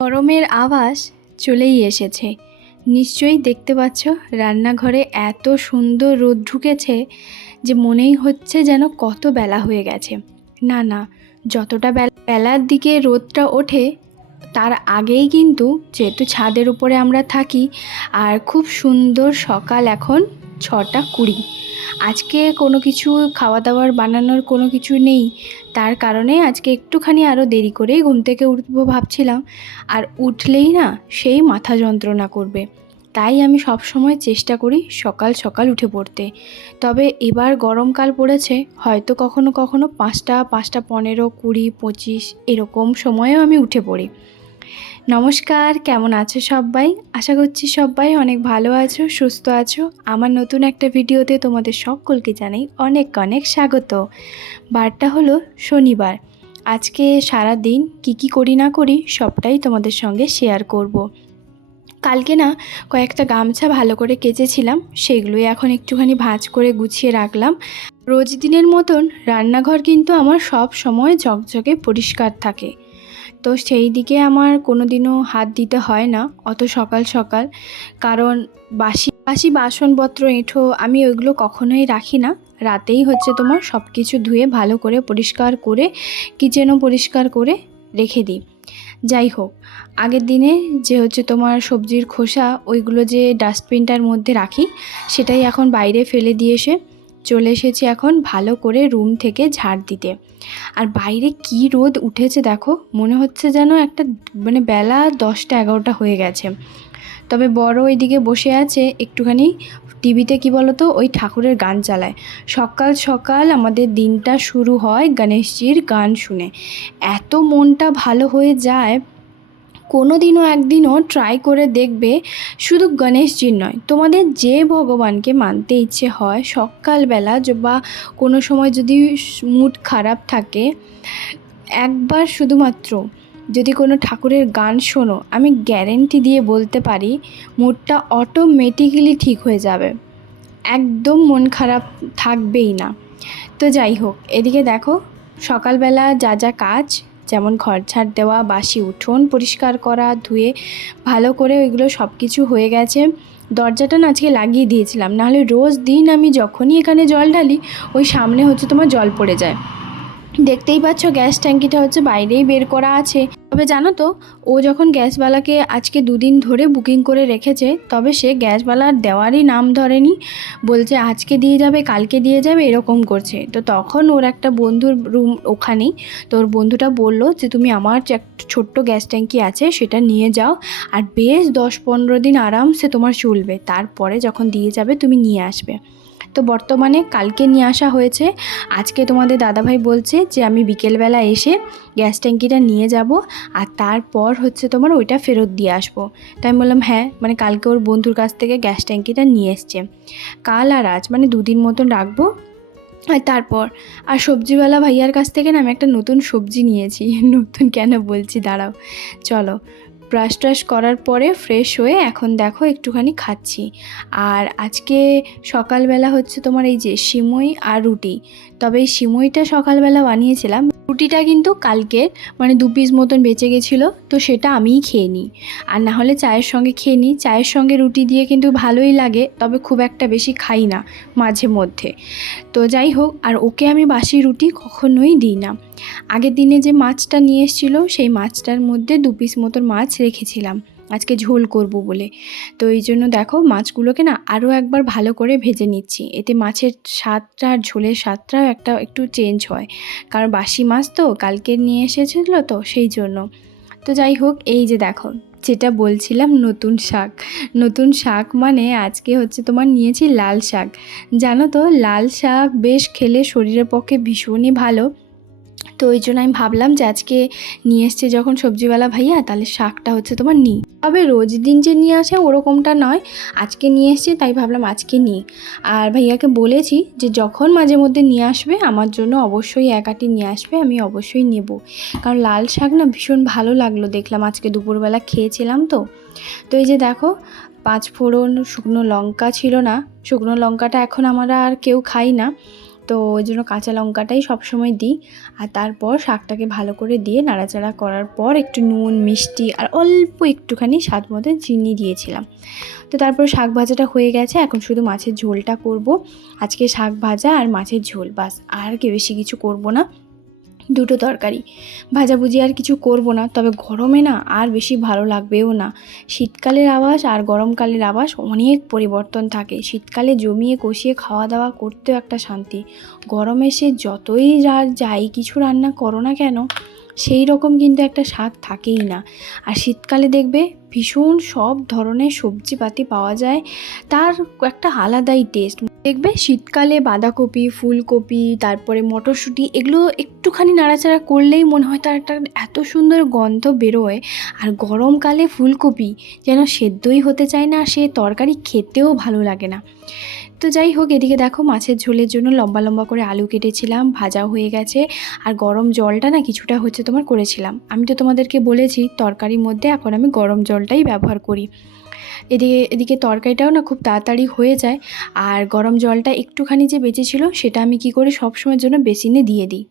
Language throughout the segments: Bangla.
গরমের আওয়াজ চলেই এসেছে। নিশ্চয়ই দেখতে পাচ্ছ, রান্নাঘরে এত সুন্দর রোদ ঢুকেছে যে মনেই হচ্ছে যেন কত বেলা হয়ে গেছে। না না, যতটা বেলার দিকে রোদটা ওঠে, তার আগেই কিন্তু যেহেতু ছাদের উপরে আমরা থাকি, আর খুব সুন্দর সকাল এখন ছটা কুড়ি। আজকে কোনো কিছু খাওয়া দাওয়ার বানানোর কোনো কিছু নেই। তার কারণে আজকে একটুখানি আরও দেরি করেই ঘুম থেকে উঠবো ভাবছিলাম। আর উঠলেই না, সেই মাথা যন্ত্রণা করবে। তাই আমি সব সময় চেষ্টা করি সকাল সকাল উঠে পড়তে। তবে এবার গরমকাল পড়েছে, হয়তো কখনো কখনো পাঁচটা পাঁচটা পনেরো, কুড়ি, পঁচিশ, এরকম সময়েও আমি উঠে পড়ি। নমস্কার, কেমন আছো সবাই? আশা করছি সবাই অনেক ভালো আছো, সুস্থ আছো। আমার নতুন একটা ভিডিওতে তোমাদের সকলকে জানাই অনেক অনেক স্বাগত। বারটা হলো শনিবার। আজকে সারা দিন কী কী করি না করি সবটাই তোমাদের সঙ্গে শেয়ার করব। কালকে না কয়েকটা গামছা ভালো করে কেচেছিলাম, সেগুলোই এখন একটুখানি ভাঁজ করে গুছিয়ে রাখলাম। রোজ দিনের মতন রান্নাঘর কিন্তু আমার সব সময় ঝকঝকে পরিষ্কার থাকে। তো সেই দিকে আমার কোনো দিনও হাত দিতে হয় না, অত সকাল সকাল। কারণ বাসি বাসি বাসনপত্র, এঁঠো আমি ওইগুলো কখনোই রাখি না। রাতেই হচ্ছে তোমার সব কিছু ধুয়ে ভালো করে পরিষ্কার করে, কিচেনও পরিষ্কার করে রেখে দিই। যাই হোক, আগের দিনে যে হচ্ছে তোমার সবজির খোসা, ওইগুলো যে ডাস্টবিনটার মধ্যে রাখি, সেটাই এখন বাইরে ফেলে দিয়ে এসে চলে এসেছি এখন ভালো করে রুম থেকে ঝাড় দিতে। আর বাইরে কি রোদ উঠেছে দেখো, মনে হচ্ছে যেন একটা মানে বেলা দশটা এগারোটা হয়ে গেছে। তবে বড় ওইদিকে বসে আছে একটুখানি টিভিতে কি বলতো, ওই ঠাকুরের গান চালায়। সকাল সকাল আমাদের দিনটা শুরু হয় গণেশজির গান শুনে। এত মনটা ভালো হয়ে যায় কোনো দিনও একদিনও ট্রাই করে দেখবে শুধু গণেশজির নয়। তোমাদের যে ভগবানকে মানতে ইচ্ছে হয় সকালবেলা বা কোনো সময় যদি মুড খারাপ থাকে, একবার শুধুমাত্র যদি কোনো ঠাকুরের গান শোনো, আমি গ্যারেন্টি দিয়ে বলতে পারি মুডটা অটোমেটিক্যালি ঠিক হয়ে যাবে। একদম মন খারাপ থাকবেই না। তো যাই হোক, এদিকে দেখো, সকালবেলা যা যা কাজ যেমন ঘর ঝাড় দেওয়া, বাসি উঠোন পরিষ্কার করা, ধুয়ে ভালো করে ওইগুলো সব কিছু হয়ে গেছে। দরজাটা না আজকে লাগিয়ে দিয়েছিলাম। নাহলে রোজ দিন আমি যখনই এখানে জল ঢালি, ওই সামনে হচ্ছে তোমার জল পড়ে যায়। দেখতেই পাচ্ছ গ্যাস ট্যাঙ্কিটা হচ্ছে বাইরেই বের করা আছে। তবে জানো তো, ও যখন গ্যাসওয়ালাকে আজকে দুদিন ধরে বুকিং করে রেখেছে, তবে সে গ্যাসওয়ালার দেওয়ারই নাম ধরেনি। বলছে, আজকে দিয়ে যাবে, কালকে দিয়ে যাবে, এরকম করছে। তো তখন ওর একটা বন্ধুর রুম ওখানেই, তো ওর বন্ধুটা বলল যে, তুমি আমার যে একটা ছোট্ট গ্যাস ট্যাঙ্কি আছে, সেটা নিয়ে যাও, আর বেশ দশ পনেরো দিন আরামসে তোমার চলবে। তারপরে যখন দিয়ে যাবে, তুমি নিয়ে আসবে। তো বর্তমানে কালকে নিয়ে আসা হয়েছে। আজকে তোমাদের দাদাভাই বলছে যে, আমি বিকেলবেলা এসে গ্যাস ট্যাঙ্কিটা নিয়ে যাব আর তারপর হচ্ছে তোমার ওইটা ফেরত দিয়ে আসব। তাই আমি বললাম হ্যাঁ মানে কালকে ওর বন্ধুর কাছ থেকে গ্যাস ট্যাঙ্কিটা নিয়ে এসছে। কাল আর আজ মানে দুদিন মতন রাখব আর তারপর। আর সবজিওয়ালা ভাইয়ার কাছ থেকে না আমি একটা নতুন সবজি নিয়েছি, নতুন কেন বলছি, দাঁড়াও। চলো ব্রাশ ট্রাশ করার পরে ফ্রেশ হয়ে এখন দেখো একটুখানি খাচ্ছি। আর আজকে সকালবেলা হচ্ছে তোমার এই যে সিমই আর রুটি। তবে এই সিমইটা সকালবেলা বানিয়েছিলাম। রুটিটা কিন্তু কালকের মানে দু পিস মতন বেঁচে গেছিল, তো সেটা আমিই খেয়ে নিই। আর না হলে চায়ের সঙ্গে খেয়ে নিই। চায়ের সঙ্গে রুটি দিয়ে কিন্তু ভালোই লাগে, তবে খুব একটা বেশি খাই না মাঝে মধ্যে। তো যাই হোক, আর ওকে আমি বাসি রুটি কখনোই দিই না। আগের দিনে যে মাছটা নিয়ে এসেছিল, সেই মাছটার মধ্যে দু পিস মতন মাছ রেখেছিলাম। আজকে ঝোল করব বলে। তো এই জন্য দেখো, মাছগুলোকে না আরও একবার ভালো করে ভেজে নিচ্ছি। এতে মাছের স্বাদটা আর ঝোলের স্বাদটাও একটা একটু চেঞ্জ হয়। কারণ বাসি মাছ তো কালকে নিয়ে এসেছিল তো সেই জন্য। তো যাই হোক, এই যে দেখো, যেটা বলছিলাম নতুন শাক। নতুন শাক মানে আজকে হচ্ছে তোমার নিয়েছি লাল শাক। জানো তো, লাল শাক বেশ খেলে শরীরের পক্ষে ভীষণই ভালো। তো ওই জন্য আমি ভাবলাম যে আজকে নিয়ে এসছে যখন সবজিওয়ালা ভাইয়া, তাহলে শাকটা হচ্ছে তোমার নিই। তবে রোজ দিন যে নিয়ে আসে ওরকমটা নয়, আজকে নিয়ে এসছে তাই ভাবলাম আজকে নিই। আর ভাইয়াকে বলেছি যে যখন মাঝে মধ্যে নিয়ে আসবে, আমার জন্য অবশ্যই একাটি নিয়ে আসবে, আমি অবশ্যই নেব। কারণ লাল শাক না ভীষণ ভালো লাগল দেখলাম, আজকে দুপুরবেলা খেয়েছিলাম তো। তো এই যে দেখো পাঁচ ফোড়ন শুকনো লঙ্কা ছিল না, শুকনো লঙ্কাটা এখন আমরা আর কেউ খাই না। তো ওই জন্য কাঁচা লঙ্কাটাই সবসময় দিই। আর তারপর শাকটাকে ভালো করে দিয়ে নাড়াচাড়া করার পর একটু নুন, মিষ্টি আর অল্প একটুখানি স্বাদ মতো চিনি দিয়েছিলাম। তো তারপর শাক ভাজাটা হয়ে গেছে, এখন শুধু মাছের ঝোলটা করব। আজকে শাক ভাজা আর মাছের ঝোল, বাস। আর কি বেশি কিছু করব না। দুটো তরকারি। ভাজাভুজি আর কিছু করব না, তবে গরমে না আর বেশি ভালো লাগবেও না। শীতকালের আবাস আর গরমকালের আবাস অনেক পরিবর্তন থাকে। শীতকালে জমিয়ে কষিয়ে খাওয়া দাওয়া করতেও একটা শান্তি। গরমে সে যতই যা যাই কিছু রান্না করো না কেন, সেই রকম কিন্তু একটা স্বাদ থাকেই না। আর শীতকালে দেখবে ভীষণ সব ধরনের সবজিপাতি পাওয়া যায়, তার একটা আলাদাই টেস্ট দেখবে শীতকালে বাঁধাকপি, ফুলকপি, তারপরে মটরশুঁটি, এগুলো একটুখানি নাড়াচাড়া করলেই মনে হয় তার একটা এত সুন্দর গন্ধ বেরোয়। আর গরমকালে ফুলকপি যেন সেদ্ধই হতে চায় না, সে তরকারি খেতেও ভালো লাগে না। তো যাই হোক, এদিকে দেখো মাছের ঝোলের জন্য লম্বা লম্বা করে আলু কেটেছিলাম, ভাজা হয়ে গেছে। আর গরম জলটা না কিছুটা হচ্ছে তোমার করেছিলাম। আমি তো তোমাদেরকে বলেছি, তরকারির মধ্যে এখন আমি গরম জলটাই ব্যবহার করি। এদিকে এদিকে তরকারিটাও না খুব তাড়াতাড়ি হয়ে যায়। আর গরম জলটা একটুখানি যে বেঁচেছিল, সেটা আমি কি করে সবসময়ের জন্য বেসিনে দিয়ে দিই?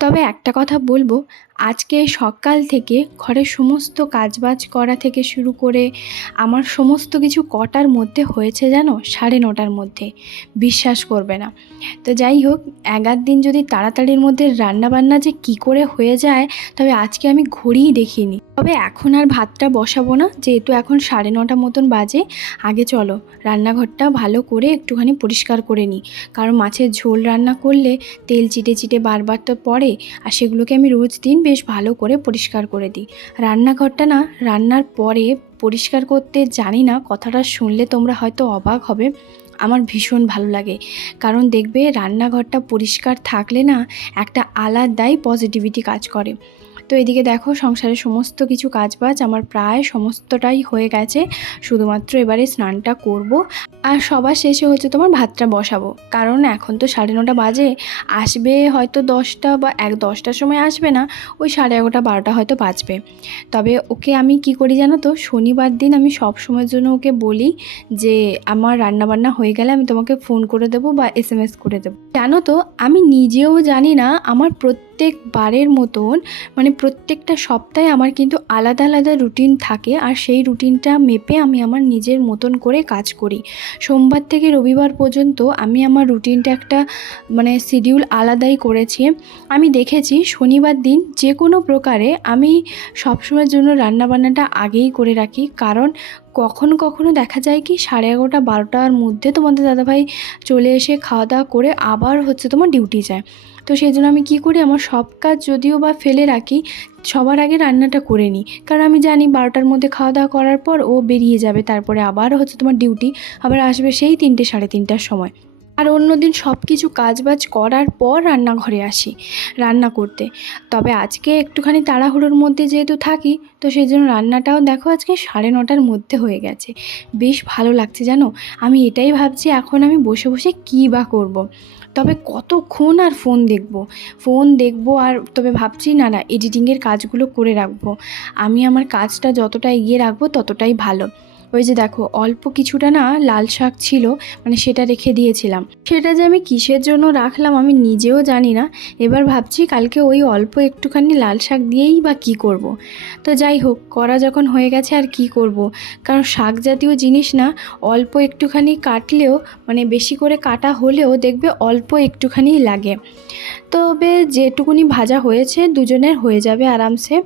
তবে একটা কথা বলব আজকে সকাল থেকে ঘরের সমস্ত কাজবাজ করা থেকে শুরু করে আমার সমস্ত কিছু কটার মধ্যে হয়েছে জানো? সাড়ে নটার মধ্যে। বিশ্বাস করবে না। তো যাই হোক, এগার দিন যদি তাড়াতাড়ির মধ্যে রান্নাবান্না যে কি করে হয়ে যায়, তবে আজকে আমি ঘড়িই দেখিনি। তবে এখন আর ভাতটা বসাবো না, যেহেতু এখন সাড়ে নটা মতন বাজে। আগে চলো, রান্নাঘরটা ভালো করে একটুখানি পরিষ্কার করে নিই। কারণ মাছের ঝোল রান্না করলে তেল চিটে চিটে বারবার তো পড়ে, আর সেগুলোকে আমি রোজ দিন বেশ ভালো করে পরিষ্কার করে দিই। রান্নাঘরটা না রান্নার পরে পরিষ্কার করতে জানি না, কথাটা শুনলে তোমরা হয়তো অবাক হবে। আমার ভীষণ ভালো লাগে। কারণ দেখবে রান্নাঘরটা পরিষ্কার থাকলে না একটা আলাদাই পজিটিভিটি কাজ করে। তো এদিকে দেখো সংসারের সমস্ত কিছু কাজবাজ আমার প্রায় সমস্তটাই হয়ে গেছে। শুধুমাত্র এবারে স্নানটা করব। আর সবার শেষে হচ্ছে তোমার ভাতটা বসাবো। কারণ এখন তো সাড়ে নটা বাজে। আসবে হয়তো দশটা বা এক দশটার সময় আসবে না, ওই সাড়ে এগারোটা বারোটা হয়তো বাজবে। তবে ওকে আমি কি করি জানো তো? শনিবার দিন আমি সব সময়ের জন্য ওকে বলি যে, আমার রান্নাবান্না হয়ে গেলে আমি তোমাকে ফোন করে দেবো বা এস এম এস করে দেবো। জানো তো? আমি নিজেও জানি না, আমার প্রত্যেকবারের মতন মানে প্রত্যেকটা সপ্তাহে আমার কিন্তু আলাদা আলাদা রুটিন থাকে আর সেই রুটিনটা মেপে আমি আমার নিজের মতন করে কাজ করি। সোমবার থেকে রবিবার পর্যন্ত আমি আমার রুটিনটা একটা মানে শিডিউল আলাদাই করেছি। আমি দেখেছি শনিবার দিন যে কোনো প্রকারে আমি সবসময়ের জন্য রান্নাবান্নাটা আগেই করে রাখি। কারণ কখনো কখনো দেখা যায় কি সাড়ে এগারোটা, বারোটার মধ্যে তোমাদের দাদাভাই চলে এসে খাওয়া দাওয়া করে আবার হচ্ছে তোমার ডিউটি যায়। তো সেই জন্য আমি কি করি, আমার সব কাজ যদিও বা ফেলে রাখি, সবার আগে রান্নাটা করে নিই। কারণ আমি জানি বারোটার মধ্যে খাওয়া দাওয়া করার পর ও বেরিয়ে যাবে, তারপরে আবার হচ্ছে তোমার ডিউটি আবার আসবে সেই তিনটে, সাড়ে তিনটার সময়। আর অন্যদিন সব কিছু কাজবাজ করার পর রান্নাঘরে আসি, রান্না করতে। তবে আজকে একটুখানি তাড়াহুড়োর মধ্যে যেহেতু থাকি, তো সেই জন্য রান্নাটাও দেখো আজকে সাড়ে নটার মধ্যে হয়ে গেছে। বেশ ভালো লাগছে জানো? আমি এটাই ভাবছি এখন আমি বসে বসে কী বা করব। তবে কতক্ষণ আর ফোন দেখব? ফোন দেখব আর তবে ভাবছি না না এডিটিংয়ের কাজগুলো করে রাখব। আমি আমার কাজটা যতটা এগিয়ে রাখব ততটাই ভালো। ওই যে দেখো, অল্প কিছুটা না লাল শাক ছিল মানে সেটা রেখে দিয়েছিলাম সেটা যে আমি কিসের জন্য রাখলাম আমি নিজেও জানি না এবার ভাবছি কালকে ওই অল্প একটুখানি লাল শাক দিয়েই বা কি করব। তো যাই হোক, করা যখন হয়ে গেছে আর কি করব। কারণ শাক জাতীয় জিনিস না, অল্প একটুখানি কাটলেও মানে বেশি করে কাটা হলেও দেখবে অল্প একটুখানি লাগে তবে যেটুকুনি ভাজা হয়েছে দুজনের হয়ে যাবে আরামসে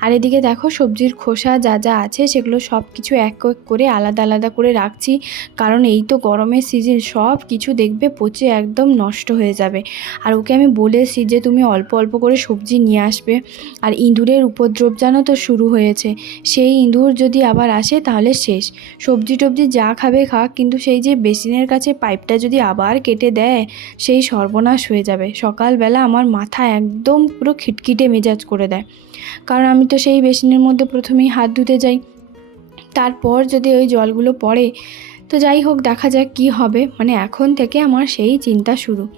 আর এদিকে দেখো সবজির খোসা যা যা আছে সেগুলো সব কিছু এক করে আলাদা আলাদা করে রাখছি। কারণ এই তো গরমের সিজন সব কিছু দেখবে পচে একদম নষ্ট হয়ে যাবে। আর ওকে আমি বলেছি যে, তুমি অল্প অল্প করে সবজি নিয়ে আসবে। আর ইঁদুরের উপদ্রব জানো তো শুরু হয়েছে। সেই ইঁদুর যদি আবার আসে তাহলে শেষ। সবজি টবজি যা খাবে খাক, কিন্তু সেই যে বেসিনের কাছে পাইপটা যদি আবার কেটে দেয়, সেই সর্বনাশ হয়ে যাবে। সকালবেলা আমার মাথা একদম পুরো খিটখিটে মেজাজ করে দেয়। কারণ আমি তো সেই বেসিনের মধ্যে প্রথমেই হাত ধুতে যাই। তারপর যদি ওই জলগুলো পড়ে, তো যাই হোক, দেখা যাক কি হবে। মানে এখন থেকে আমার সেই চিন্তা শুরু।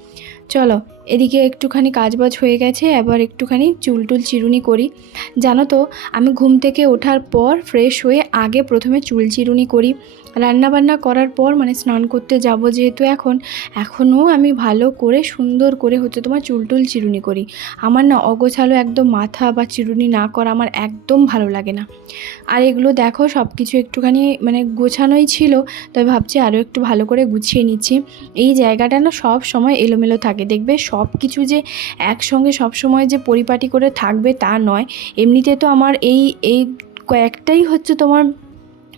চলো এদিকে একটুখানি কাজবাজ হয়ে গেছে, এবার একটুখানি চুল টুল চিরুনি করি। জানো তো, আমি ঘুম থেকে ওঠার পর ফ্রেশ হয়ে আগে প্রথমে চুল চিরুনি করি। রান্নাবান্না করার পর মানে স্নান করতে যাব যেহেতু এখন এখনও আমি ভালো করে সুন্দর করে হচ্ছে তোমার চুল টুল চিরুনি করি। আমার না অগোছালো একদম মাথা বা চিরুনি না করা আমার একদম ভালো লাগে না। আর এগুলো দেখো সব কিছু একটুখানি মানে গোছানোই ছিল তবে ভাবছি আরও একটু ভালো করে গুছিয়ে নিচ্ছি। এই জায়গাটা না সব সময় এলোমেলো থাকে, দেখবে সব কিছু যে একসঙ্গে সবসময় যে পরিপাটি করে থাকবে তা নয়। এমনিতে তো আমার এই এই কয়েকটাই হচ্ছে তোমার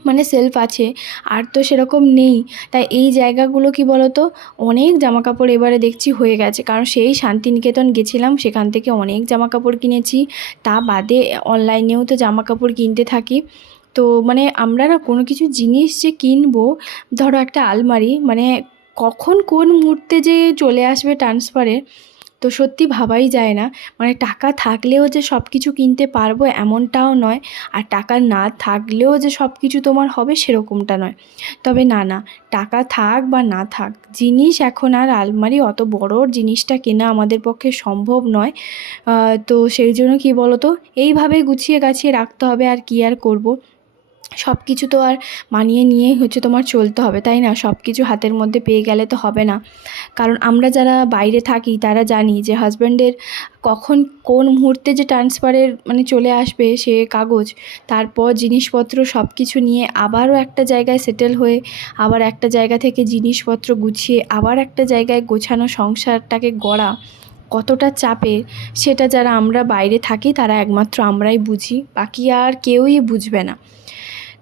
মানে সেলফ আছে, আর তো সেরকম নেই। তাই এই জায়গাগুলো কি বলতো? অনেক জামা কাপড় এবারে দেখছি হয়ে গেছে। কারণ সেই শান্তিনিকেতন গেছিলাম, সেখান থেকে অনেক জামা কাপড় কিনেছি। তা বাদে অনলাইনেও তো জামা কাপড় কিনতে থাকি। তো মানে আমরা না কোনো কিছু জিনিস যে কিনবো, ধরো একটা আলমারি মানে কখন কোন মুহূর্তে যে চলে আসবে ট্রান্সফারে তো সত্যি ভাবাই যায় না। মানে টাকা থাকলেও যে সব কিছু কিনতে পারব এমনটাও নয়, আর টাকা না থাকলেও যে সব কিছু তোমার হবে সেরকমটা নয়। তবে না না, টাকা থাক বা না থাক, জিনিস এখন আর আলমারি অত বড় জিনিসটা কেনা আমাদের পক্ষে সম্ভব নয়। তো সেই জন্য কী বলো তো এইভাবেই গুছিয়ে গাছিয়ে রাখতে হবে আর কি আর করব। সব কিছু তো আর মানিয়ে নিয়েই হচ্ছে তোমার চলতে হবে, তাই না? সব কিছু হাতের মধ্যে পেয়ে গেলে তো হবে না। কারণ আমরা যারা বাইরে থাকি, তারা জানি যে হাজব্যান্ডের কখন কোন মুহূর্তে যে ট্রান্সফারের মানে চলে আসবে সে কাগজ, তারপর জিনিসপত্র সব কিছু নিয়ে আবারও একটা জায়গায় সেটেল হয়ে আবার একটা জায়গা থেকে জিনিসপত্র গুছিয়ে আবার একটা জায়গায় গোছানো সংসারটাকে গড়া, কতটা চাপের সেটা যারা আমরা বাইরে থাকি, তারা একমাত্র আমরাই বুঝি, বাকি আর কেউই বুঝবে না।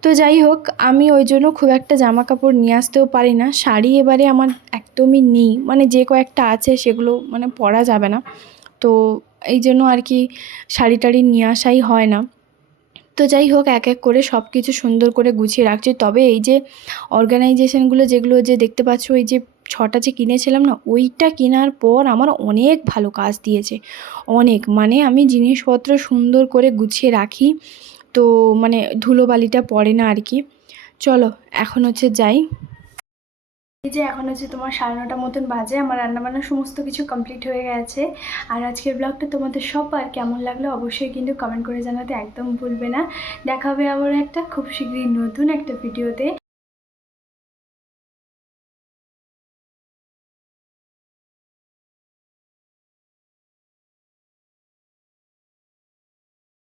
তো যাই হোক, আমি ওই জন্য খুব একটা জামা কাপড় নিয়ে আসতেও পারি না। শাড়ি এবারে আমার একদমই নেই। মানে যে কয়েকটা আছে সেগুলো মানে পরা যাবে না। তো এই জন্য আর কি শাড়ি টাড়ি নিয়ে আসাই হয় না। তো যাই হোক, এক এক করে সব কিছু সুন্দর করে গুছিয়ে রাখছি। তবে এই যে অর্গানাইজেশনগুলো যেগুলো যে দেখতে পাচ্ছ ওই যে ছটা যে কিনেছিলাম না, ওইটা কেনার পর আমার অনেক ভালো কাজ দিয়েছে। অনেক। মানে আমি জিনিসপত্র সুন্দর করে গুছিয়ে রাখি। তো মানে ধুলোবালিটা পড়ে না আর কি। চলো, এখন হচ্ছে যাই। এই যে এখন হচ্ছে তোমার সাড়ে নটা মতন বাজে, আমার রান্নাবান্না সমস্ত কিছু কমপ্লিট হয়ে গেছে। আর আজকের ব্লগটা তোমাদের সবার কেমন লাগল অবশ্যই কিন্তু কমেন্ট করে জানাতে একদম ভুলবে না। দেখা হবে আবার একটা খুব শীঘ্রই নতুন একটা ভিডিওতে